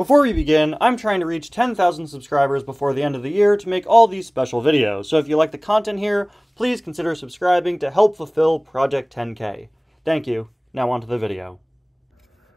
Before we begin, I'm trying to reach 10,000 subscribers before the end of the year to make all these special videos, so if you like the content here, please consider subscribing to help fulfill Project 10K. Thank you. Now on to the video.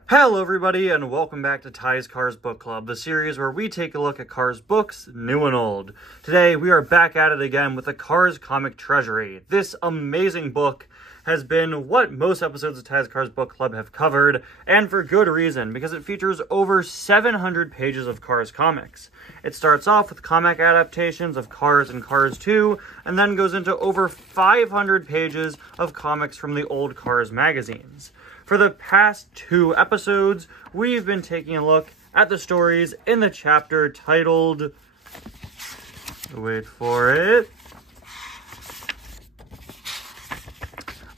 Hello everybody, and welcome back to Ty's Cars Book Club, the series where we take a look at Cars books, new and old. Today, we are back at it again with the Cars Comic Treasury. This amazing book has been what most episodes of Ty's Cars Book Club have covered, and for good reason, because it features over 700 pages of Cars comics. It starts off with comic adaptations of Cars and Cars 2, and then goes into over 500 pages of comics from the old Cars magazines. For the past 2 episodes, we've been taking a look at the stories in the chapter titled, wait for it,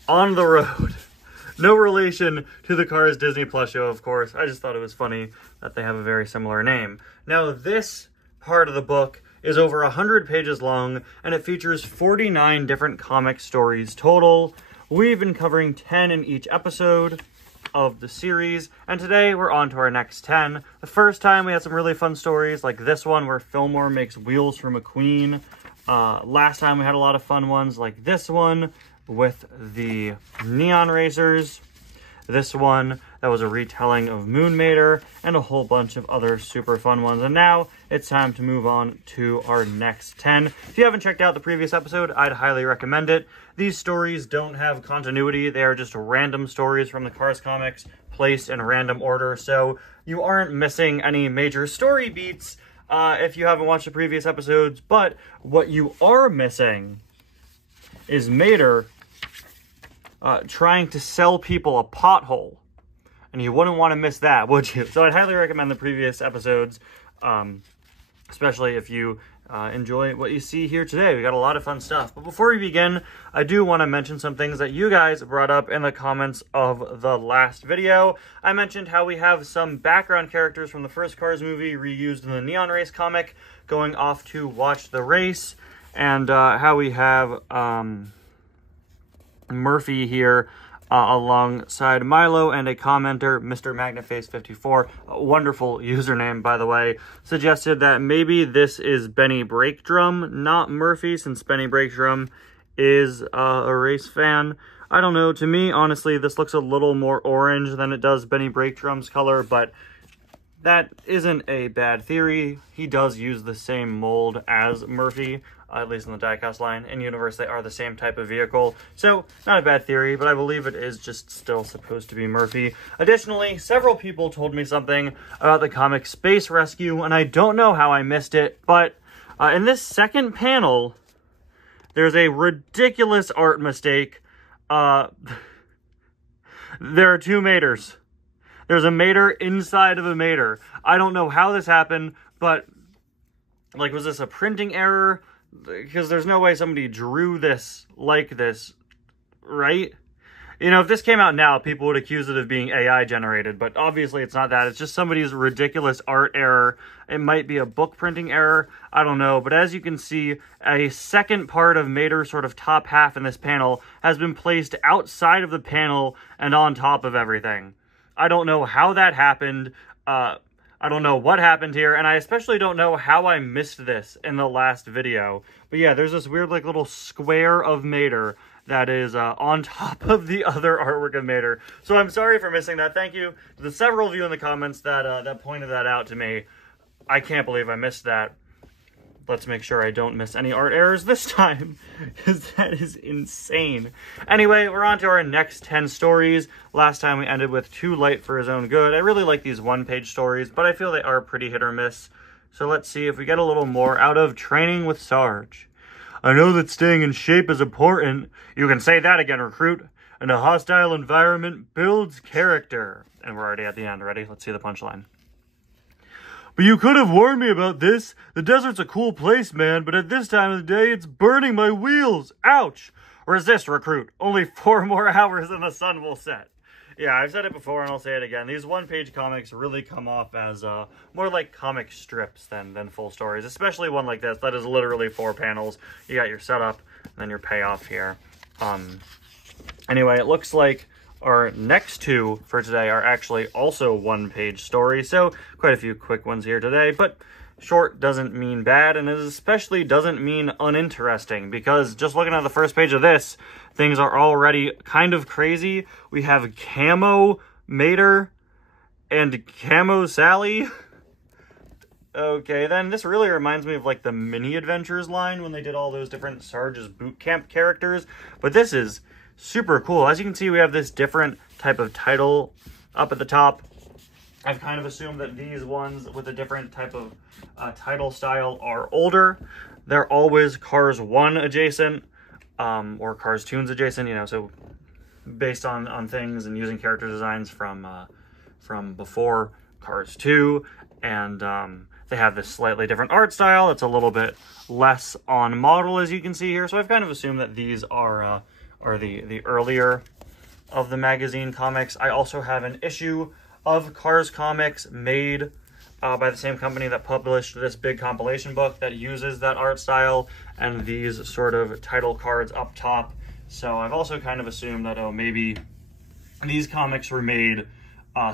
On the Road. No relation to the Cars Disney Plus show, of course. I just thought it was funny that they have a very similar name. Now, this part of the book is over 100 pages long, and it features 49 different comic stories total. We've been covering 10 in each episode of the series, and today we're on to our next 10. The first time we had some really fun stories, like this one where Fillmore makes wheels for McQueen. Last time we had a lot of fun ones, like this one with the Neon Racers. This one, that was a retelling of Moon Mater, and a whole bunch of other super fun ones. And now it's time to move on to our next 10. If you haven't checked out the previous episode, I'd highly recommend it. These stories don't have continuity. They are just random stories from the Cars comics placed in random order. So you aren't missing any major story beats if you haven't watched the previous episodes. But what you are missing is Mater trying to sell people a pothole. And you wouldn't want to miss that, would you? So I'd highly recommend the previous episodes, especially if you enjoy what you see here today. We got a lot of fun stuff. But before we begin, I do want to mention some things that you guys brought up in the comments of the last video. I mentioned how we have some background characters from the first Cars movie reused in the Neon Race comic going off to watch the race, and how we have Murphy here alongside Milo, and a commenter, Mr. Magnaface54, a wonderful username, by the way, suggested that maybe this is Benny Breakdrum, not Murphy, since Benny Breakdrum is a race fan. I don't know. To me, honestly, this looks a little more orange than it does Benny Breakdrum's color, but that isn't a bad theory. He does use the same mold as Murphy, at least in the diecast line. In universe, they are the same type of vehicle. So, not a bad theory, but I believe it is just still supposed to be Murphy. Additionally, several people told me something about the comic Space Rescue, and I don't know how I missed it, but in this second panel, there's a ridiculous art mistake. There are 2 Maters. There's a Mater inside of a Mater. I don't know how this happened, but, like, was this a printing error? Because there's no way somebody drew this like this, right? You know, if this came out now, people would accuse it of being AI generated, but obviously it's not that. It's just somebody's ridiculous art error. It might be a book printing error. I don't know. But as you can see, a second part of Mater's sort of top half in this panel has been placed outside of the panel and on top of everything. I don't know how that happened. I don't know what happened here, and I especially don't know how I missed this in the last video. But yeah, there's this weird, like, little square of Mater that is on top of the other artwork of Mater. So I'm sorry for missing that. Thank you to the several of you in the comments that that pointed that out to me. I can't believe I missed that. Let's make sure I don't miss any art errors this time, because that is insane. Anyway, we're on to our next 10 stories. Last time we ended with Too Light for His Own Good. I really like these one-page stories, but I feel they are pretty hit or miss. So let's see if we get a little more out of Training with Sarge. I know that staying in shape is important. You can say that again, recruit. And a hostile environment builds character. And we're already at the end. Ready? Let's see the punchline. But you could have warned me about this. The desert's a cool place, man, but at this time of the day, it's burning my wheels. Ouch. Resist, recruit. Only 4 more hours and the sun will set. Yeah, I've said it before and I'll say it again. These one-page comics really come off as more like comic strips than full stories, especially one like this that is literally 4 panels. You got your setup and then your payoff here. Anyway, it looks like our next two for today are actually also one-page stories, so quite a few quick ones here today, but short doesn't mean bad, and it especially doesn't mean uninteresting, because just looking at the first page of this, things are already kind of crazy. We have Camo Mater and Camo Sally. Okay, then this really reminds me of like the Mini Adventures line when they did all those different Sarge's Boot Camp characters. But this is super cool. As you can see, we have this different type of title up at the top. I've kind of assumed that these ones with a different type of title style are older. They're always Cars 1 adjacent, or Cars Toons adjacent, you know, so based on things and using character designs from before Cars 2, and they have this slightly different art style. It's a little bit less on model, as you can see here. So I've kind of assumed that these are the earlier of the magazine comics. I also have an issue of Cars comics made by the same company that published this big compilation book that uses that art style and these sort of title cards up top. So I've also kind of assumed that, oh, maybe these comics were made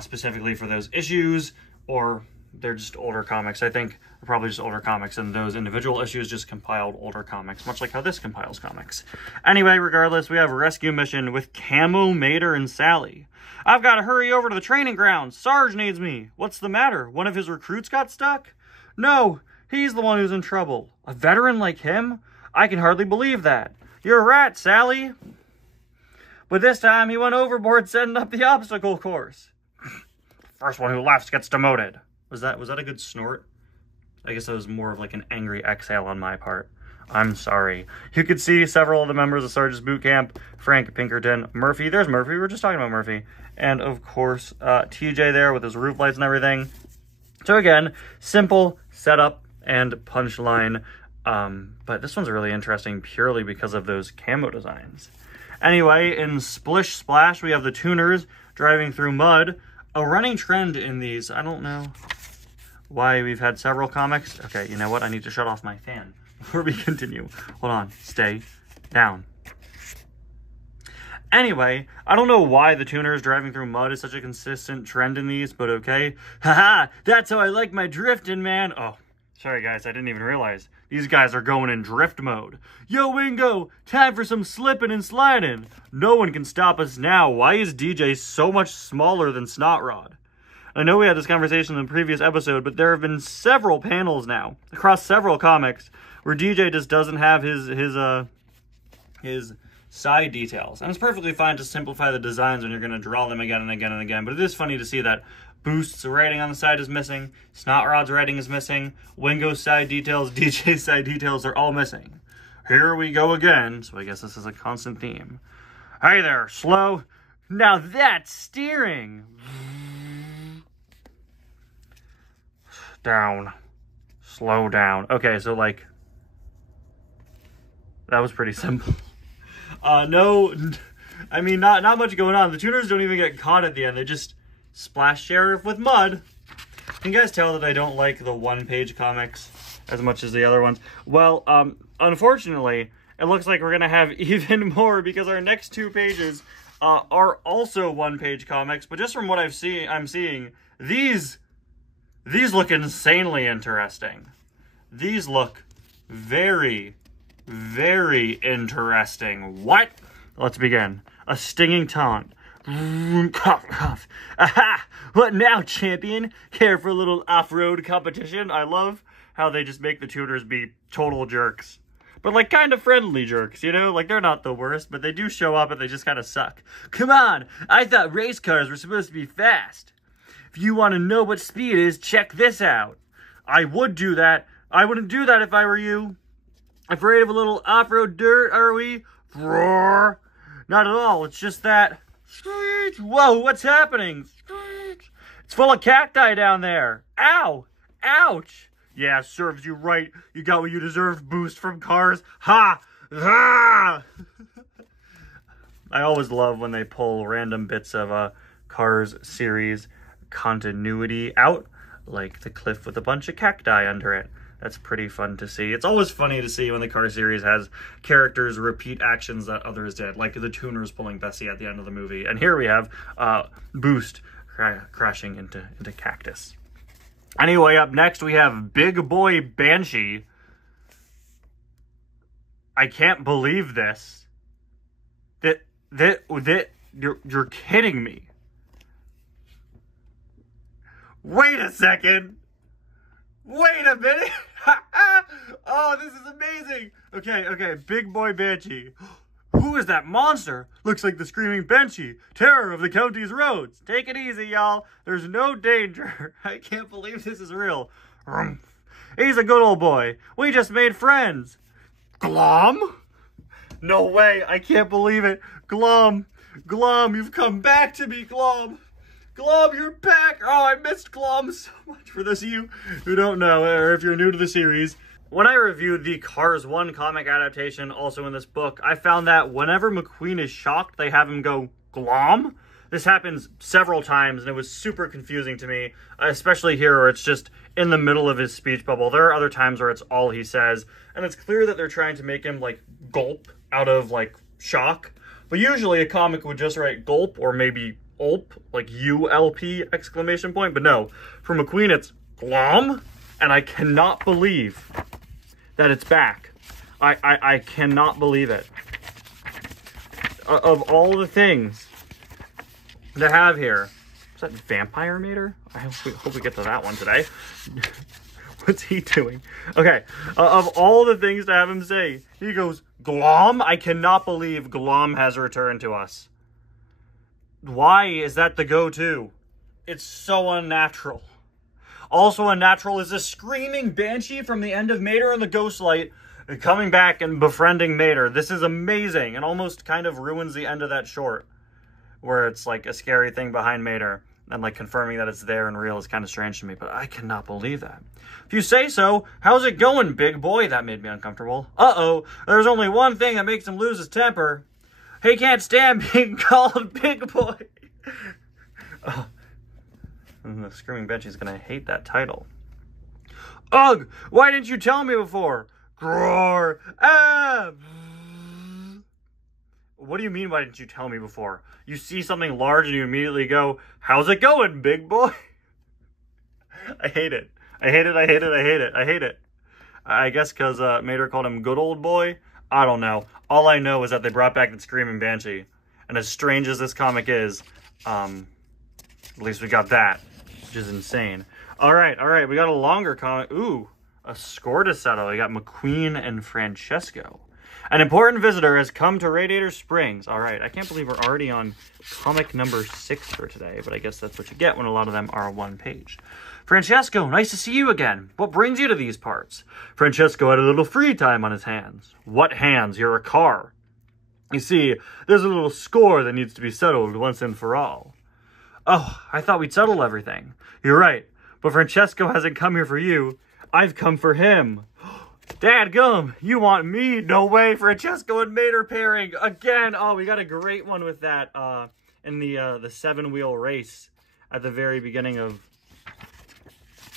specifically for those issues, or they're just older comics. I think they're probably just older comics, and those individual issues just compiled older comics, much like how this compiles comics. Anyway, regardless, we have a rescue mission with Camo, Mater, and Sally. I've got to hurry over to the training grounds. Sarge needs me. What's the matter? One of his recruits got stuck? No, he's the one who's in trouble. A veteran like him? I can hardly believe that. You're a rat, Sally. But this time he went overboard setting up the obstacle course. First one who laughs gets demoted. Was that a good snort? I guess that was more of like an angry exhale on my part. I'm sorry. You could see several of the members of Sarge's Boot Camp. Frank, Pinkerton, Murphy. There's Murphy. We were just talking about Murphy. And of course, TJ there with his roof lights and everything. So again, simple setup and punchline. But this one's really interesting purely because of those camo designs. Anyway, in Splish Splash, we have the tuners driving through mud. A running trend in these, I don't know why we've had several comics. Okay, you know what? I need to shut off my fan before we continue. Hold on. Stay down. Anyway, I don't know why the tuners driving through mud is such a consistent trend in these, but okay. Haha, that's how I like my drifting, man. Oh, sorry guys, I didn't even realize. These guys are going in drift mode. Yo, Wingo, time for some slipping and sliding. No one can stop us now. Why is DJ so much smaller than Snotrod? I know we had this conversation in the previous episode, but there have been several panels now, across several comics, where DJ just doesn't have his side details. And it's perfectly fine to simplify the designs when you're going to draw them again and again and again, but it is funny to see that Boost's writing on the side is missing, Snotrod's writing is missing, Wingo's side details, DJ's side details are all missing. Here we go again, so I guess this is a constant theme. Hey there, slow. Now that's steering. Down. Slow down. Okay, so like, that was pretty simple. No, I mean, not much going on. The tuners don't even get caught at the end. They just splash Sheriff with mud. Can you guys tell that I don't like the one-page comics as much as the other ones? Well, unfortunately, it looks like we're going to have even more because our next 2 pages are also one-page comics. But just from what I'm seeing, these look insanely interesting. These look very, very interesting. What? Let's begin. A stinging taunt. Cough, cough. Aha! What now, champion? Care for a little off-road competition? I love how they just make the tuners be total jerks. But like kind of friendly jerks, you know? Like they're not the worst, but they do show up and they just kind of suck. Come on! I thought race cars were supposed to be fast. If you want to know what speed is, check this out. I would do that. I wouldn't do that if I were you. Afraid of a little off-road dirt, are we? Roar! Not at all, it's just that... Whoa, what's happening? It's full of cacti down there. Ow! Ouch! Yeah, serves you right. You got what you deserved, Boost from Cars. Ha! Ha! I always love when they pull random bits of Cars series continuity out, like the cliff with a bunch of cacti under it. That's pretty fun to see. It's always funny to see when the Cars series has characters repeat actions that others did, like the tuners pulling Bessie at the end of the movie. And here we have Boost crashing into Cactus. Anyway, up next we have Big Boy Banshee. I can't believe this. You're kidding me. Wait a second. Wait a minute. Oh, this is amazing. Okay, Big Boy Banshee. Who is that monster? Looks like the Screaming Banshee, terror of the county's roads. Take it easy, y'all. There's no danger. I can't believe this is real. He's a good old boy. We just made friends. Glom? No way. I can't believe it. Glom, you've come back to me, Glom. Glom, you're back. Oh, I missed Glom so much. For those of you who don't know, or if you're new to the series, when I reviewed the Cars 1 comic adaptation, also in this book, I found that whenever McQueen is shocked, they have him go, Glom? This happens several times, and it was super confusing to me, especially here where it's just in the middle of his speech bubble. There are other times where it's all he says, and it's clear that they're trying to make him, like, gulp out of, like, shock. But usually a comic would just write gulp or maybe ulp, like ULP exclamation point. But no, for McQueen it's Glom, and I cannot believe that it's back. I cannot believe it. Of all the things to have here, is that Vampire Mater? I hope we get to that one today. What's he doing? Okay, of all the things to have him say, he goes, Glom? I cannot believe Glom has returned to us. Why is that the go-to? It's so unnatural. Also unnatural is the Screaming Banshee from the end of Mater and the Ghostlight coming back and befriending Mater. This is amazing and almost kind of ruins the end of that short, where it's like a scary thing behind Mater, and like confirming that it's there and real is kind of strange to me, but I cannot believe that. If you say so, how's it going, big boy? That made me uncomfortable. Uh-oh, there's only one thing that makes him lose his temper. He can't stand being called big boy. Oh. And the Screaming Banshee's gonna hate that title. Ugh! Why didn't you tell me before? Groar! Ah! What do you mean, why didn't you tell me before? You see something large and you immediately go, how's it going, big boy? I hate it. I hate it, I hate it, I hate it, I hate it. I guess because Mater called him good old boy? I don't know. All I know is that they brought back the Screaming Banshee. And as strange as this comic is, at least we got that, which is insane. All right, we got a longer comic. Ooh, a score to settle. We got McQueen and Francesco. An important visitor has come to Radiator Springs. All right, I can't believe we're already on comic number 6 for today, but I guess that's what you get when a lot of them are one page. Francesco, nice to see you again. What brings you to these parts? Francesco had a little free time on his hands. What hands? You're a car. You see, there's a little score that needs to be settled once and for all. Oh, I thought we'd settle everything. You're right, but Francesco hasn't come here for you. I've come for him. Dadgum, you want me? No way, Francesco and Mater pairing again. Oh, we got a great one with that in the 7-wheel race at the very beginning of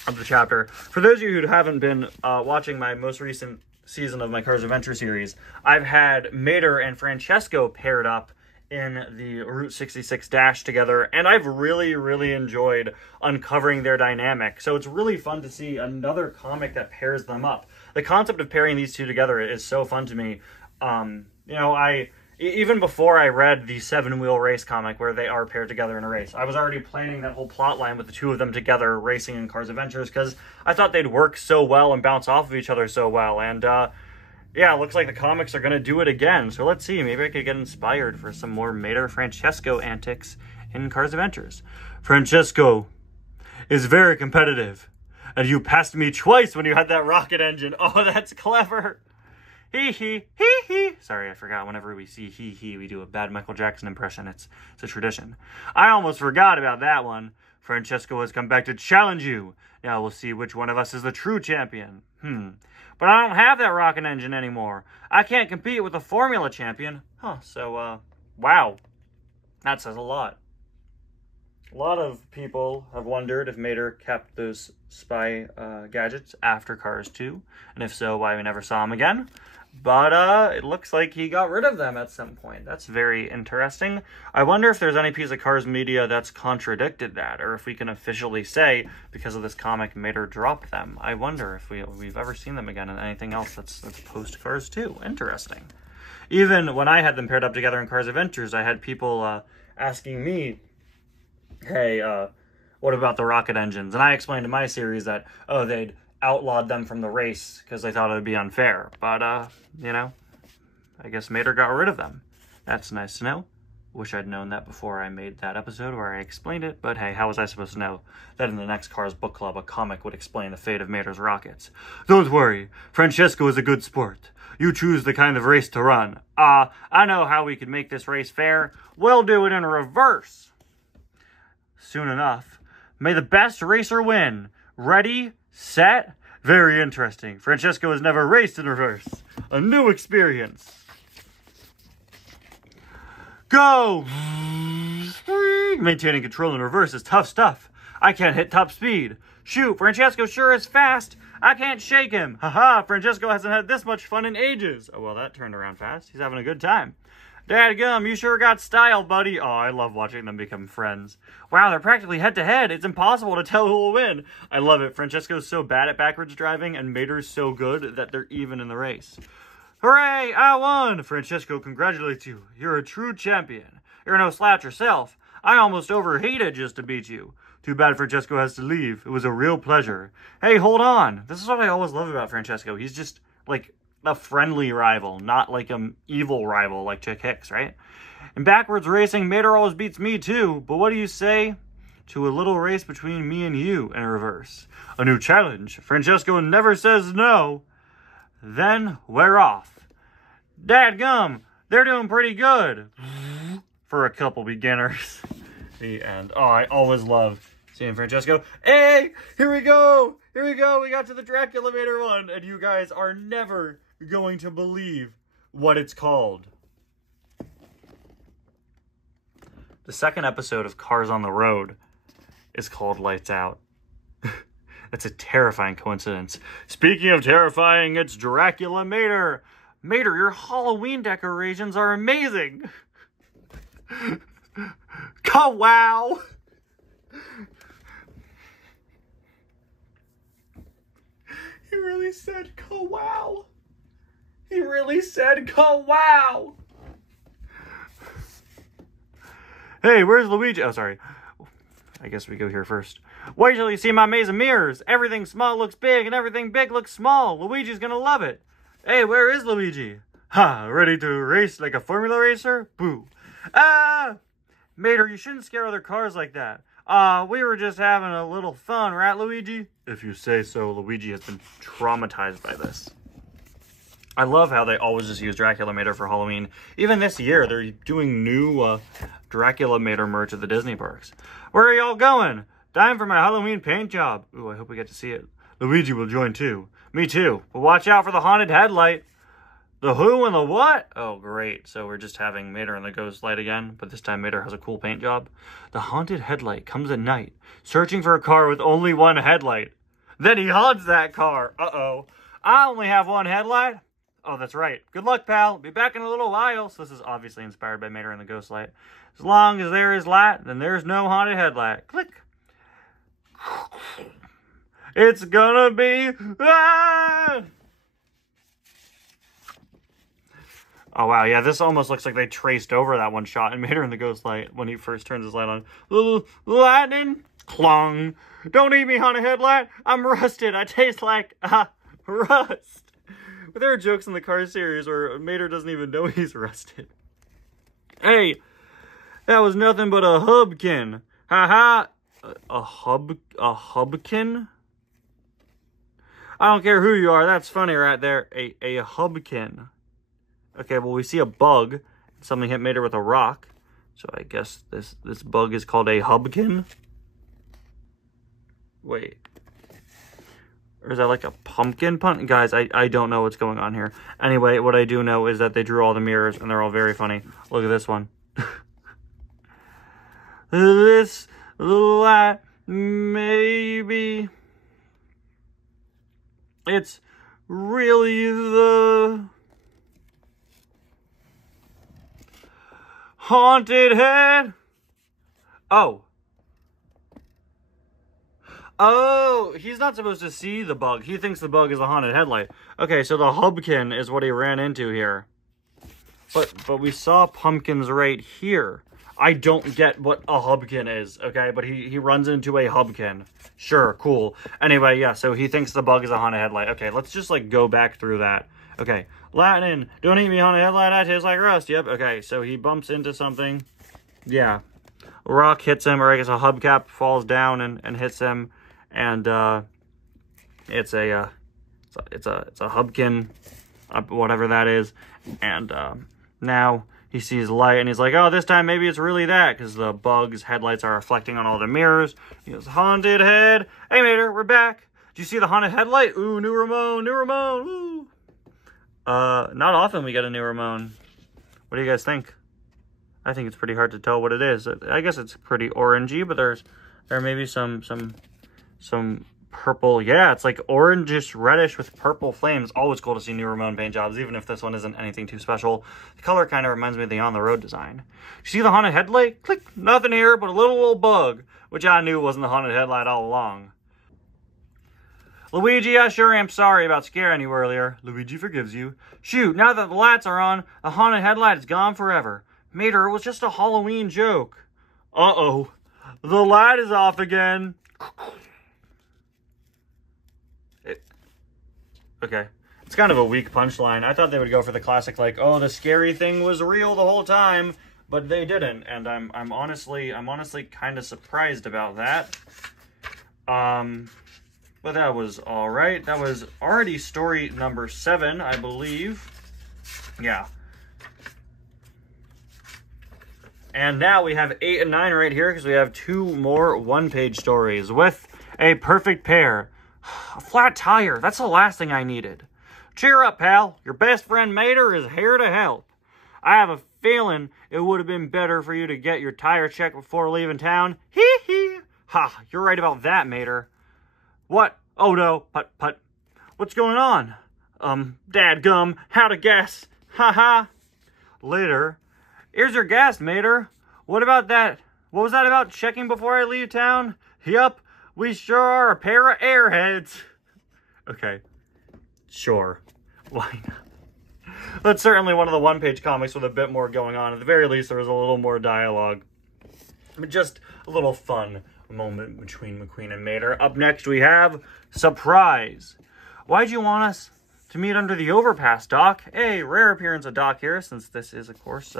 the chapter. For those of you who haven't been watching my most recent season of my Cars Adventure series, I've had Mater and Francesco paired up in the Route 66 Dash together, and I've really, really enjoyed uncovering their dynamic. So it's really fun to see another comic that pairs them up. The concept of pairing these two together is so fun to me. You know, even before I read the 7-wheel race comic where they are paired together in a race, I was already planning that whole plot line with the two of them together racing in Cars Adventures because I thought they'd work so well and bounce off of each other so well. And yeah, it looks like the comics are going to do it again. So let's see, maybe I could get inspired for some more Mater Francesco antics in Cars Adventures. Francesco is very competitive, and you passed me twice when you had that rocket engine. Oh, that's clever. Hee hee, hee hee. Sorry, I forgot. Whenever we see hee hee, we do a bad Michael Jackson impression. It's a tradition. I almost forgot about that one. Francesco has come back to challenge you. Now we'll see which one of us is the true champion. But I don't have that rocket engine anymore. I can't compete with a Formula champion. Huh, so, wow. That says a lot. A lot of people have wondered if Mater kept those spy gadgets after Cars 2, and if so, why we never saw him again. But it looks like he got rid of them at some point. That's very interesting. I wonder if there's any piece of Cars media that's contradicted that, or if we can officially say, because of this comic, Mater dropped them. I wonder if we've ever seen them again in anything else that's post-Cars 2. Interesting. Even when I had them paired up together in Cars Adventures, I had people asking me, hey, what about the rocket engines? And I explained in my series that, oh, they'd outlawed them from the race because they thought it would be unfair. But, you know, I guess Mater got rid of them. That's nice to know. Wish I'd known that before I made that episode where I explained it. But hey, how was I supposed to know that in the next Cars book club a comic would explain the fate of Mater's rockets? Don't worry. Francesco is a good sport. You choose the kind of race to run. I know how we could make this race fair. We'll do it in reverse. Soon enough. May the best racer win. Ready, set, very interesting. Francesco has never raced in reverse. A new experience. Go! Maintaining control in reverse is tough stuff. I can't hit top speed. Shoot, Francesco sure is fast. I can't shake him. Haha, Francesco hasn't had this much fun in ages. Oh, well, that turned around fast. He's having a good time. Dadgum, you sure got style, buddy. Oh, I love watching them become friends. Wow, they're practically head-to-head. It's impossible to tell who will win. I love it. Francesco's so bad at backwards driving, and Mater's so good that they're even in the race. Hooray, I won! Francesco congratulates you. You're a true champion. You're no slouch yourself. I almost overheated just to beat you. Too bad Francesco has to leave. It was a real pleasure. Hey, hold on. This is what I always love about Francesco. He's just, like, a friendly rival, not like an evil rival like Chick Hicks, right? In backwards racing, Mater always beats me too, but what do you say to a little race between me and you in reverse? A new challenge. Francesco never says no. Then we're off. Dadgum, they're doing pretty good for a couple beginners. The end. Oh, I always love seeing Francesco. Hey, here we go. Here we go. We got to the Dracula Mater one, and you guys are never going to believe what it's called. The second episode of Cars on the Road is called Lights Out. That's a terrifying coincidence. Speaking of terrifying, it's Dracula Mater. Mater, your Halloween decorations are amazing. Wow. He really said wow. He really said wow. Hey, where's Luigi? Oh, sorry. I guess we go here first. Wait till you see my maze of mirrors. Everything small looks big and everything big looks small. Luigi's gonna love it. Hey, where is Luigi? Ha, ready to race like a formula racer? Boo. Ah! Mater, you shouldn't scare other cars like that. We were just having a little fun, right, Luigi? If you say so. Luigi has been traumatized by this. I love how they always just use Dracula Mater for Halloween. Even this year, they're doing new Dracula Mater merch at the Disney parks. Where are y'all going? Time for my Halloween paint job. Ooh, I hope we get to see it. Luigi will join too. Me too. But watch out for the haunted headlight. The who and the what? Oh, great. So we're just having Mater and the ghost light again, but this time Mater has a cool paint job. The haunted headlight comes at night, searching for a car with only one headlight. Then he haunts that car. Uh-oh. I only have one headlight. Oh, that's right. Good luck, pal. Be back in a little while. So this is obviously inspired by Mater and the ghost light. As long as there is light, then there's no haunted headlight. Click. It's gonna be... Ah! Oh, wow. Yeah, this almost looks like they traced over that one shot in Mater and the ghost light when he first turns his light on. Lightning. Clong. Don't eat me, haunted headlight. I'm rusted. I taste like rust. But there are jokes in the Cars series where Mater doesn't even know he's rusted. Hey, that was nothing but a hubkin. Ha ha. A hubkin? I don't care who you are. That's funny right there. A hubkin. Okay, well, we see a bug. Something hit Mater with a rock. So I guess this bug is called a hubkin. Wait. Or is that like a pumpkin pun? Guys, I don't know what's going on here. Anyway, what I do know is that they drew all the mirrors, and they're all very funny. Look at this one. This light. Maybe it's really the haunted head. Oh, he's not supposed to see the bug. He thinks the bug is a haunted headlight. Okay, so the hubkin is what he ran into here. But we saw pumpkins right here. I don't get what a hubkin is, okay? But he runs into a hubkin. Sure, cool. Anyway, yeah, so he thinks the bug is a haunted headlight. Okay, let's just, like, go back through that. Okay, lightning, don't eat me, haunted headlight, I taste like rust. Yep, okay, so he bumps into something. Yeah. A rock hits him, or I guess a hubcap falls down and hits him. And it's a hubkin, whatever that is. And now he sees light, and he's like, oh, this time maybe it's really that, because the bug's headlights are reflecting on all the mirrors. He goes, haunted head. Hey, Mater, we're back. Did you see the haunted headlight? Ooh, new Ramon, woo. Not often we get a new Ramon. What do you guys think? I think it's pretty hard to tell what it is. I guess it's pretty orangey, but there may be some purple. Yeah, it's like orangish reddish with purple flames. Always cool to see new Ramon paint jobs, even if this one isn't anything too special. The color kind of reminds me of the On the Road design. You see the haunted headlight? Click. Nothing here but a little old bug, which I knew wasn't the haunted headlight all along. Luigi, I sure am sorry about scaring you earlier. Luigi forgives you. Shoot, now that the lights are on, the haunted headlight is gone forever. Mater, it was just a Halloween joke. Uh-oh. The light is off again. Okay. It's kind of a weak punchline. I thought they would go for the classic, like, oh, the scary thing was real the whole time, but they didn't, and I'm honestly kind of surprised about that. But that was all right. That was already story number 7, I believe. Yeah. And now we have 8 and 9 right here, because we have 2 more one-page stories with a perfect pair. A flat tire, that's the last thing I needed. Cheer up, pal. Your best friend Mater is here to help. I have a feeling it would have been better for you to get your tire checked before leaving town. Hee hee. Ha, you're right about that, Mater. What? Oh no, put. What's going on? Dadgum, how to guess. Ha ha. Later. Here's your gas, Mater. What about that? What was that about checking before I leave town? Yup. We sure are a pair of airheads. Okay. Sure. Why not? That's certainly one of the one-page comics with a bit more going on. At the very least, there was a little more dialogue. But just a little fun moment between McQueen and Mater. Up next, we have Surprise. Why'd you want us to meet under the overpass, Doc? Hey, rare appearance of Doc here, since this is, of course,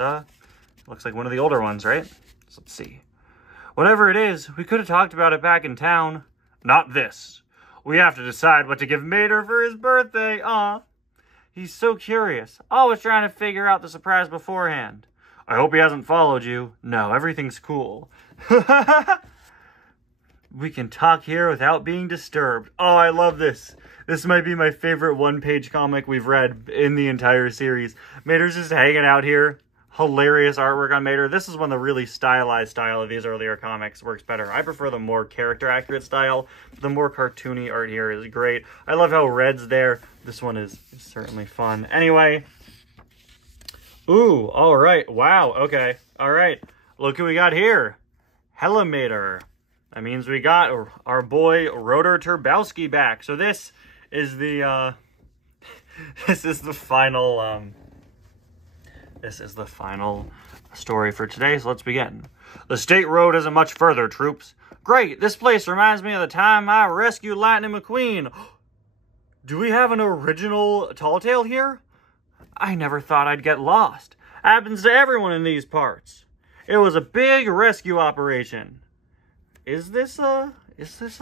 looks like one of the older ones, right? So let's see. Whatever it is, we could have talked about it back in town. Not this. We have to decide what to give Mater for his birthday. Aw. He's so curious. Always trying to figure out the surprise beforehand. I hope he hasn't followed you. No, everything's cool. We can talk here without being disturbed. Oh, I love this. This might be my favorite one-page comic we've read in the entire series. Mater's just hanging out here. Hilarious artwork on Mater. This is when the really stylized style of these earlier comics works better. I prefer the more character-accurate style. The more cartoony art here is great. I love how red's there. This one is certainly fun. Anyway. Ooh, all right. Wow, okay. All right. Look who we got here. Hella Mater. That means we got our boy Rotor Turbowski back. So this is the this is the final story for today, so let's begin. The state road isn't much further, troops. Great, this place reminds me of the time I rescued Lightning McQueen. Do we have an original Tall Tale here? I never thought I'd get lost. Happens to everyone in these parts. It was a big rescue operation. Is this a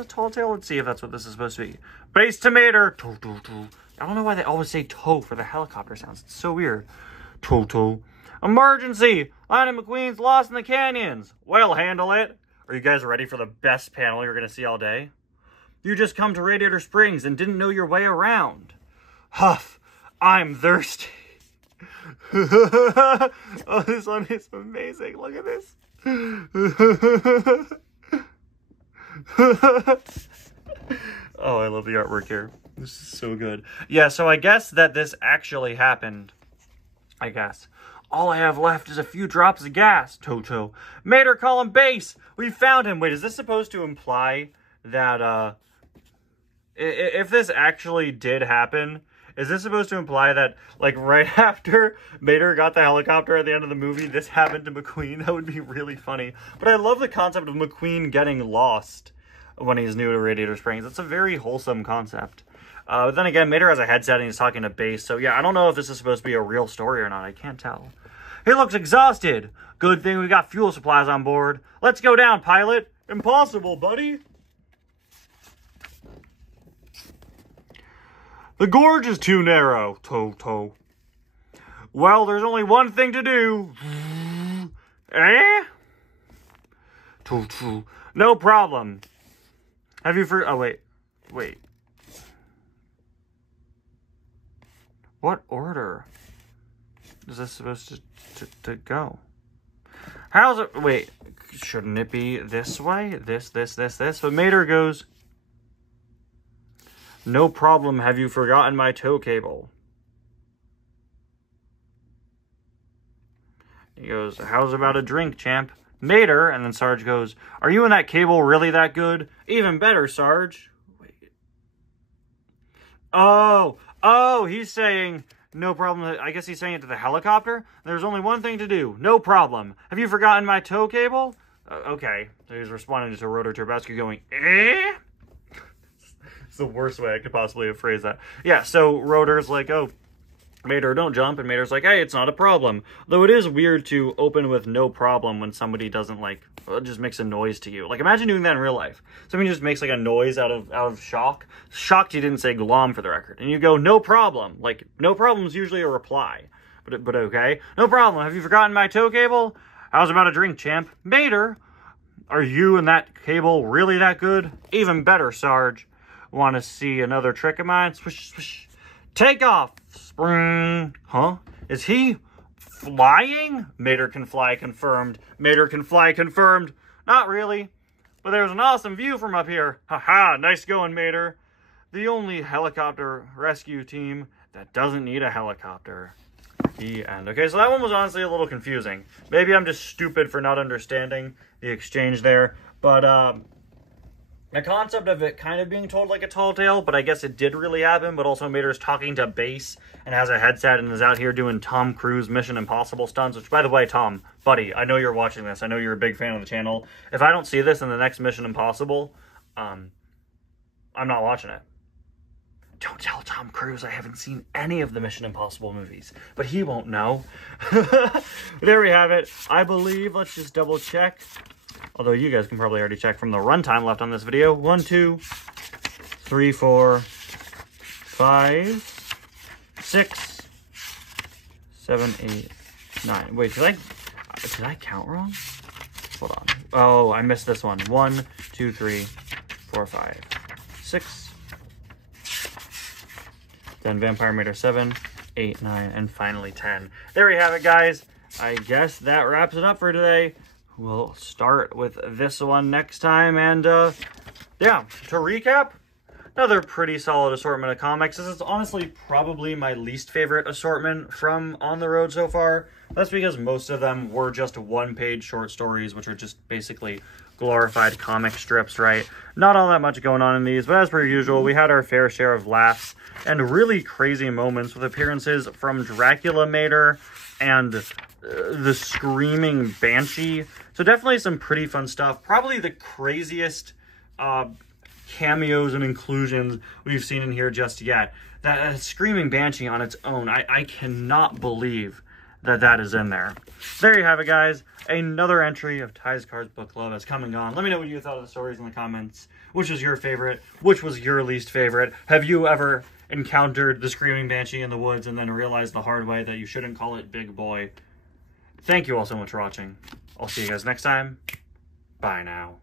Tall Tale? Let's see if that's what this is supposed to be. Base to Mater. I don't know why they always say toe for the helicopter sounds. It's so weird. Toe. Emergency! Lightning McQueen's lost in the canyons. We'll handle it. Are you guys ready for the best panel you're going to see all day? You just come to Radiator Springs and didn't know your way around. Huff, I'm thirsty. Oh, this one is amazing. Look at this. Oh, I love the artwork here. This is so good. Yeah, so I guess that this actually happened. I guess. All I have left is a few drops of gas, Toto. Mater, call him base! We found him! Wait, is this supposed to imply that, if this actually did happen, is this supposed to imply that, like, right after Mater got the helicopter at the end of the movie, this happened to McQueen? That would be really funny. But I love the concept of McQueen getting lost when he's new to Radiator Springs. It's a very wholesome concept. But then again, Mater has a headset and he's talking to Base, so yeah, I don't know if this is supposed to be a real story or not. I can't tell. He looks exhausted. Good thing we got fuel supplies on board. Let's go down, pilot. Impossible, buddy. The gorge is too narrow, Toto. Well, there's only one thing to do. Eh? Toto. No problem. Have you oh, wait. What order is this supposed to go? How's it? Wait, shouldn't it be this way? This. But Mater goes, no problem. Have you forgotten my tow cable? He goes, how's about a drink, champ? Mater, and then Sarge goes, are you and that cable really that good? Even better, Sarge. Wait. Oh, he's saying, no problem. I guess he's saying it to the helicopter. There's only one thing to do. No problem. Have you forgotten my tow cable? Okay. So he's responding to Rotor Turbescu going, eh? It's the worst way I could possibly have phrased that. Yeah, so Rotor's like, oh, Mater, don't jump. And Mater's like, hey, it's not a problem. Though it is weird to open with no problem when somebody doesn't, like, just makes a noise to you. Like, imagine doing that in real life. Somebody just makes, like, a noise out of shock. Shocked you didn't say glom for the record. And you go, no problem. Like, no problem is usually a reply. But okay. No problem. Have you forgotten my tow cable? How's about a drink, champ? Mater, are you and that cable really that good? Even better, Sarge. Want to see another trick of mine? Swish, swish. Take off. Spring. Huh? Is he flying? Mater can fly, confirmed. Mater can fly, confirmed. Not really. But there's an awesome view from up here. Haha, nice going, Mater. The only helicopter rescue team that doesn't need a helicopter. The end. Okay, so that one was honestly a little confusing. Maybe I'm just stupid for not understanding the exchange there. But, the concept of it kind of being told like a tall tale, but I guess it did really happen. But also Mater's talking to Base and has a headset and is out here doing Tom Cruise Mission Impossible stunts. Which, by the way, Tom, buddy, I know you're watching this. I know you're a big fan of the channel. If I don't see this in the next Mission Impossible, I'm not watching it. Don't tell Tom Cruise I haven't seen any of the Mission Impossible movies, but he won't know. There we have it. I believe, let's just double check. Although you guys can probably already check from the runtime left on this video. 1, 2, 3, 4, 5, 6, 7, 8, 9. Wait, did I count wrong? Hold on. Oh, I missed this one. 1, 2, 3, 4, 5, 6. Then Vampire Mater 7, 8, 9, and finally 10. There we have it, guys. I guess that wraps it up for today. We'll start with this one next time, and yeah, to recap, another pretty solid assortment of comics. This is honestly probably my least favorite assortment from On the Road so far. That's because most of them were just one-page short stories, which are just basically glorified comic strips, right? Not all that much going on in these, but as per usual, we had our fair share of laughs and really crazy moments with appearances from Dracula Mater and the Screaming Banshee. So definitely some pretty fun stuff. Probably the craziest cameos and inclusions we've seen in here just yet. That Screaming Banshee on its own, I cannot believe that is in there. There you have it, guys. Another entry of Ty's Cards Book Club is coming on. Let me know what you thought of the stories in the comments. Which was your favorite? Which was your least favorite? Have you ever encountered the Screaming Banshee in the woods and then realized the hard way that you shouldn't call it Big Boy? Thank you all so much for watching. I'll see you guys next time. Bye now.